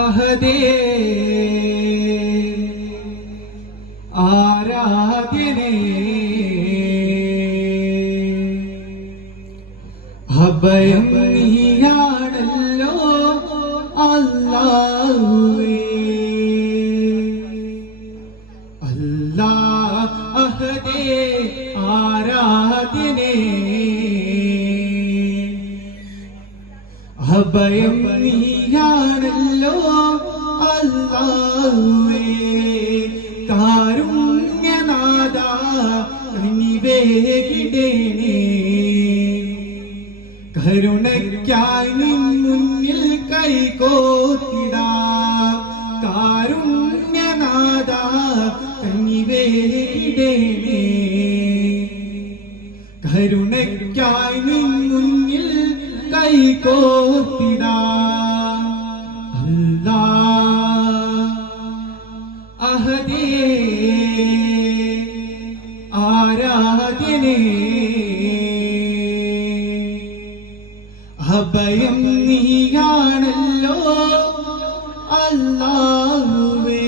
അഹദേ ആരാധ്യനേ അഭയം നീയാണല്ലോ അല്ലാഹുവേ അല്ലാഹ് അഹദേ ആരാധ്യനേ അഭയം നീയാണല്ലോ അല്ലാഹുവേ കാരുണ്യനാഥ കനിവേകിടേണേ കരുണയ്ക്കായി നിൻ മുന്നിൽ കൈകോർത്തിടാം കാരുണ്യനാഥ കനിവേകിടേണേ കരുണയ്ക്കായി നിൻ മുന്നിൽ കൈകോർത്തിടാം അല്ലാഹ് അഹദേ ആരാധ്യനേ അഭയം നീയാണല്ലോ അല്ലാഹുവേ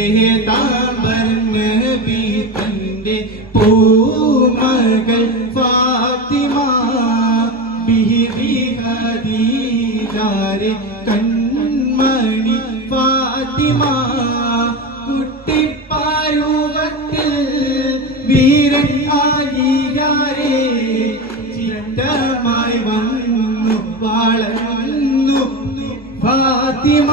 വേദാംബർ നബി തന്റെ പൂമകൾ ഫാത്തിമ ബിബി ഖദീജയുടെ കൺമണി ഫാത്തിമ കുട്ടിപ്പാരുവത്തിൽ വീരൻ ആലിയാരെ ചിത്തമായി വന്നു വളർന്നു ഫാത്തിമ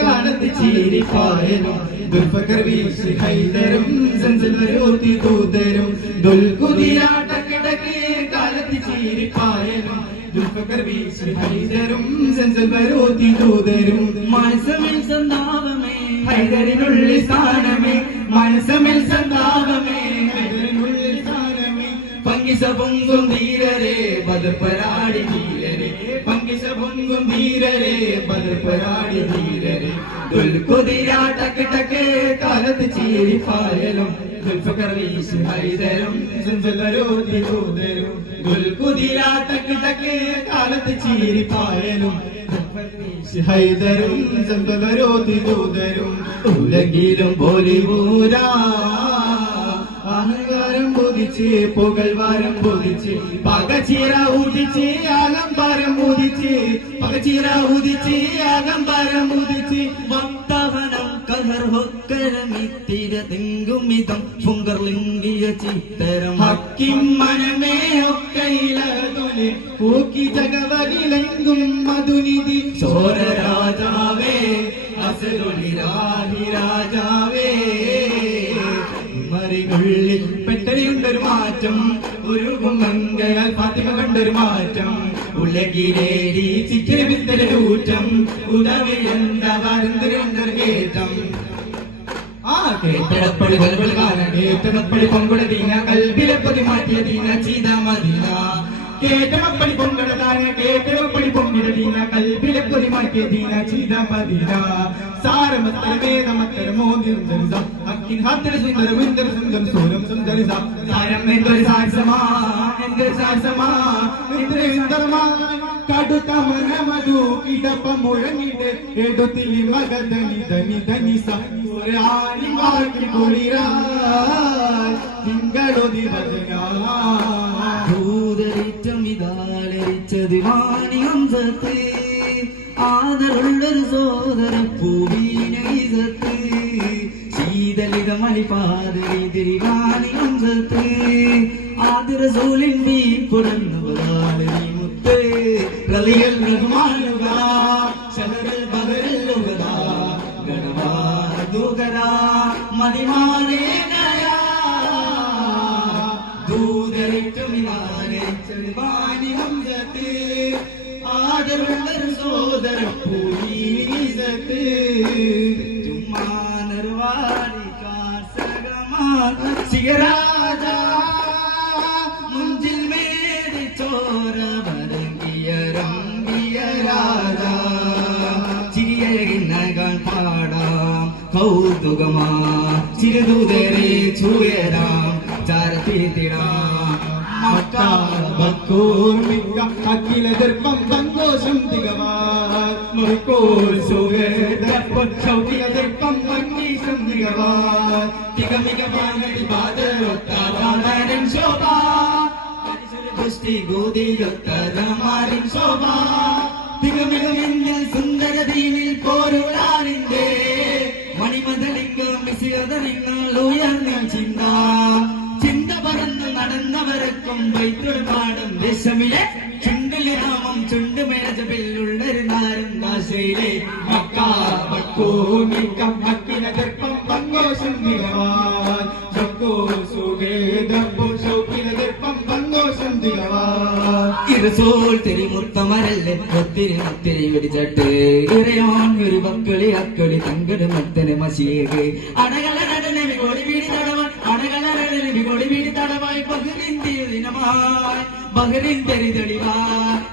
കാലത്ത് ചീരിപ്പായലും ദുൽഫക്കർ വീശി ഹൈദരും സൻസലരോതി ദൂതരും ദുൽകുതിരാട്ടക്കിടക്ക് കാലത്ത് ചീരിപ്പായലും ദുൽഫക്കർ വീശി ഹൈദരും സൻസലരോതി ദൂതരും മനസ്സമിൽ സന്താപമേ ഹൈദരിനുള്ളിൽ സ്ഥാനമേ മനസ്സമിൽ സന്താപമേ ഹൈദരിനുള്ളിൽ സ്ഥാനമേ പങ്കിസ പൊങ്കും ധീരരെ ബദർപരാടി ധീരരെ പങ്കിസ പൊങ്കും ധീരരെ ബദർപരാടി ധീരരെ ദുൽകുതിരാട്ടക്കിടക്ക് കാലത്ത് ചീരിപ്പായലും ദുൽഫക്കർ വീശി ഹൈദരും സൻസലരോതി ദൂതരും ദുൽകുതിരാട്ടക്കിടക്ക് കാലത്ത് ചീരിപ്പായലും ഹൈദരും സൻസലരോതി ദൂതരും ഉലകിലും ബോലിവൂരാ അഹങ്കാരം ബോധിച്ച് പുകൾവാരം ബോധിച്ച് പകച്ചീര ഊതിച്ച് ആകമ്പാരം ഊതിച്ച് പകച്ചീര ഊതിച്ച് ആകമ്പാരം ഊതിച്ച് വക്തവനം കഹർ ഹൊക്കരമിത്തിര തിങ്കുമിതം പുങ്കർലിംഗിയ ചിത്തരം ഹക്കിം മനമേ ഒക്കയിലതുലെ പൂക്കി ജഗവരിലെങ്കും മധുനിധി ചോര രാജാവേ അസരുളിരാഹി രാജാവേ മറികളിൽ പെട്ടരിയുണ്ടൊരു മാറ്റം ഒരു മംഗയാൽ ഫാത്തിമ കണ്ടൊരു മാറ്റം ഉലകിലേടി ചിക്കരി വിത്തലൂറ്റം ഉദവിയന്തവരുന്നൊരു കേറ്റം ആ കേട്ടടപ്പടി കൽബിൽകാരൻ കേട്ടടപ്പടി പൊങ്കുട ദീന കൽബിലെപ്പതി മാറ്റിയ ദീന ചീത മദീന കേട്ടമപ്പടി പൊങ്കടതാന കേട്ടമപ്പടി പൊങ്ങിട ദീന കൽബിലെപ്പതി മാറ്റിയ ദീന ചീത മദീന സാരമത്തര വേദമത്തര മോദിരുന്തരിസ അക്കിൻ ഹാത്തര സുന്ദര വിന്ദര സുന്ദര സൂരം സുന്ദരിസ സാരം എന്തൊരു സാരസമാ എന്തൊരു സാരസമാ എന്തൊരു സുന്ദരമാ കടുത്ത മനമധു കിടപ്പ മുഴങ്ങിട്ട് എടുത്തിലി മകധനി ധനി ധനി സൂരാനി മാക്കി കുളിരാൽ തിങ്കളൊതി ഭൂതരിച്ചമിതാലരിച്ചത് വാണി ഹംസത്ത് ആദരുള്ളൊരു സോദര പൂവീനീസത്ത് ശീതലിത മണിപാതരി തിരിവാണി ഹംസത്ത് ആദിര സൂലിൻ വീ പുറന്നു വരാലി മുത്ത് റളിയൽ റഹ്മാനുക ശഹറൽ ബദറിൽ ഉഗദ ഗണവാ ദുഗര മണിമാനേ നയാ ദൂതരിച്ചമിതാലരിച്ചത് വാണി ഹംസത്ത് ആദരുള്ളൊരു സോദര പൂവീനീസത്ത് ചുമ്മാനർവാടി കാസകമാ ശിഖരാജ മുഞ്ചിൽ മേടി ചോര വരങ്കിയ രംഗിയ രാജ ചിരിയഴകിന്നകാൻ പാടാം കൗതുകമാ ചിരുദൂതരെ ചൂയരാം ചാരത്തിടാം മക്കൂർമിക്ക അഖില ദർപ്പം സന്തോഷം തികവാൻ മക്കൂർ സുഖദർപ്പം ശൗകില ദർപ്പം മന്നീഷം തികവാൻ തികമികമാനടി ബാധരൊത്താതാരൻ ശോഭ ദുഷ്ടി ഗോതിയൊത്തരമാരിൻ ശോഭ തികമികമെന്നിൽ സുന്ദരദീനിൽ പോരുളാറിന്റെ മണിമതലിംഗം മിസിയതറിങ്ങൾ ഉയർന്ന ചിന്ത ചിന്ത പറന്ന് നടന്നവരൊക്കെ വൈത്തുപാടും ദേശമിലെ ചുണ്ടിലെ നാമം ചുണ്ടുമേജപില്ലുള്ളൊരു നാരൻ ഭാഷയിലെ മക്കൂർമിക്ക അഖില ദർപ്പം സന്തോഷം തികവാൻ മക്കൂർ സുഖദർപ്പം ശൗകില ദർപ്പം സന്തോഷം തികവാൻ ഇറസോൾ തിരിമുത്തമരല്ലേ ഒത്തിരി ഒത്തിരി വെടിച്ചട്ട് ഇറയാൻ ഒരു പക്കളി അക്കളി തങ്കട് മത്തന് മശിയേക്ക് അടകളടനെ വികോടി വീടി തടവാൻ അടകളടനെ വികോടി വീടി തടവായി ബഹറിന്റെ ദിനമായി ബഹറിൻ തെളിതെളിവാ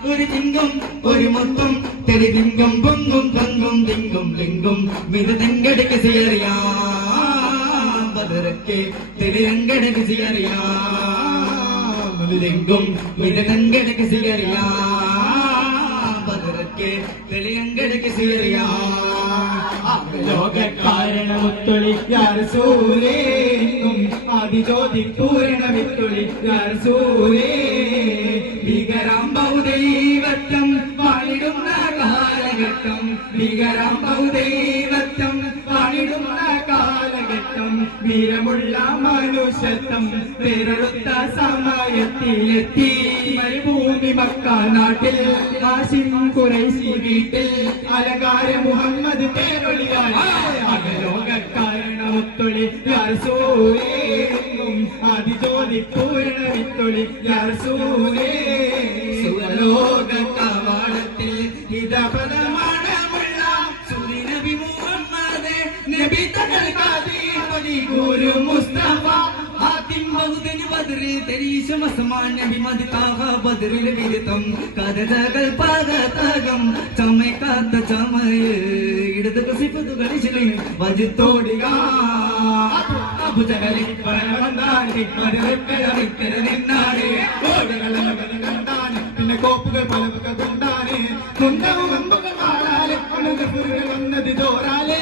ഒരു തിങ്കം ഒരു മൊത്തം തെളിതിങ്കം പൊങ്കും തങ്കും തിങ്കും ലിങ്കും മിത് തെങ്കടക്ക് ചെയ്യറിയാം ബദറക്കെ തെളിയങ്കടക്ക് ചെയ്യറിയാം ലിംഗം മിതകങ്കടക്ക് സിഗറിയാ ബദറക്കെ തെളിയങ്കടക്ക് സിഗറിയാ ലോകക്കാരണമൊത്തൊളി യാരസൂരേന്നും ആദിജ്യോതി പൂരണമിത്തൊളി യാരസൂരേ ഭീകരാം ബഹുദൈവത്വം വാണിടുന്ന കാലഘട്ടം ഭീകരാം ബഹുദൈവത്വം വാണിടുന്ന കാലഘട്ടം വീരമുള്ള മനുഷ്യത്വം പേരെടുത്ത സമയത്തിലെത്തി മരുഭൂമി മക്ക നാട്ടിൽ ഹാഷിം ഖുറൈശി വീട്ടിൽ അലങ്കാര മുഹമ്മദ് പേരൊളിയായി ലോകക്കാരണമൊത്തൊളി യാരസൂരേന്നും ആദിജ്യോതി പൂരണമിത്തൊളി യാരസൂരേ സുലോക കവാടത്തിൽ ഹിതപദമാണമുള്ള സുദിനബി മുഹമ്മദ് നബി തങ്ങൾ കാദിമതി ഗുരു മുസ്തഫ ഹാത്തിം ബഹുദനി ബദറി തെരീശം അസ്മാൻ നബി മദ് താഹ ബദറിൽ വിരുത്തം കഥകൾ പാകതകം ചമയക്കാത്ത ചമയ ഇടത് കസിപ്പതുകളിച്ചിലെ വജത്തോടിക അബുജകലി പരവന്താണ്ടി മരവെക്കര നിന്നാടി പിന്നെ കോപ്പുകൾ പലവുകൾ കൊണ്ടാണ് കൊണ്ടവും അമ്പുകൾ പാടാലെ വന്നത് തോറാലേ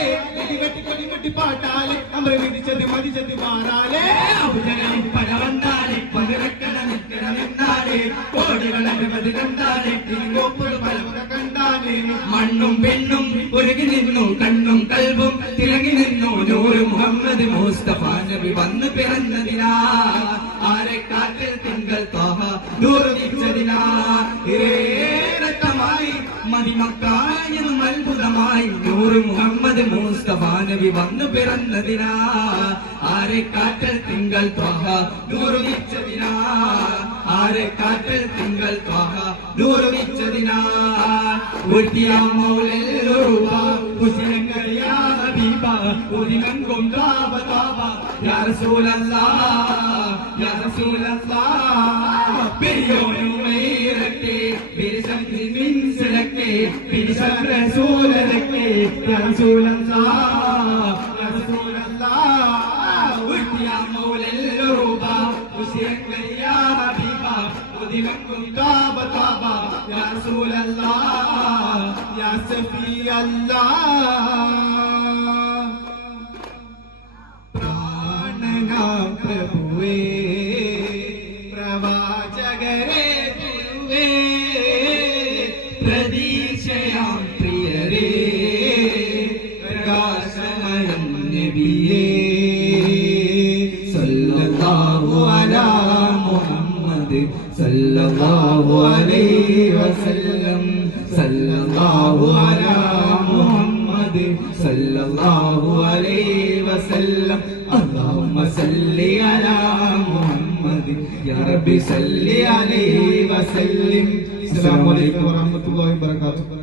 വെട്ടി കൊടിമുട്ടി പാട്ടാലെ അമർ വിധിച്ചത് മതിച്ചത് മാറാലേ അബുജകലി പരവന്താടി മരവെക്കര നിന്നാടി കോടികളെ കണ്ടാലെ കോപ്പുകൾ പലവുകൾ കണ്ടാലേ മണ്ണും പെണ്ണും ഒരുങ്ങി നിന്നു കണ്ണും കൽബും തിളങ്ങി നിന്നു നൂറ് മുഹമ്മദ് മുസ്തഫ നബി വന്നു പിറന്നതിനാ ആരെ കാറ്റിൽ തിങ്കൾ തോഹ ദൂരവിച്ചതിനാ ഇരേറത്തമായി മതിമക്കായും അത്ഭുതമായി നൂറ് മുഹമ്മദ് മുസ്തഫ നബി വന്നു പിറന്നതിനാ ആരെ കാറ്റിൽ തിങ്കൾ തോഹ ദൂരവിച്ചതിനാ ആരെ കാറ്റിൽ തിങ്കൾ തോഹ ദൂരവിച്ചതിനാ ഉർത്തിയ മൗലൂബ ഹുസൈൻ യാ ഹബീബ ഉദിമങ്കും താബ താബ യാ റസൂലല്ലാഹ് യാ റസൂലല്ലാഹ് ബിയോനുമൈറത്തെ ബിർസംതി മിൻസലക്കെ ബിർസം റസൂലക്കെ യാ റസൂലല്ലാഹ് യാ റസൂലല്ലാഹ് ഉർത്തിയ മൗലൂബ ഹുസൈൻ യാ ഹബീബ ഉദിമങ്കും താബ താബ യാ റസൂലല്ലാഹ് യാ സഫി അല്ലാഹ് പ്രാണനാം പ്രഭുവേ പ്രവാചകരേ ഗുരുവേ പ്രതീക്ഷയാം പ്രിയരേ പ്രകാശമയം നബിയേ സല്ലല്ലാഹു അലാ മുഹമ്മദ് സല്ലല്ലാഹു അലൈഹി വസല്ലം സല്ലല്ലാഹു അലാ മുഹമ്മദ് സല്ലല്ലാഹു അലൈഹി വസല്ലം اللهم صل على محمد يا رب صل عليه وسلم. السلام عليكم ورحمة الله وبركاته.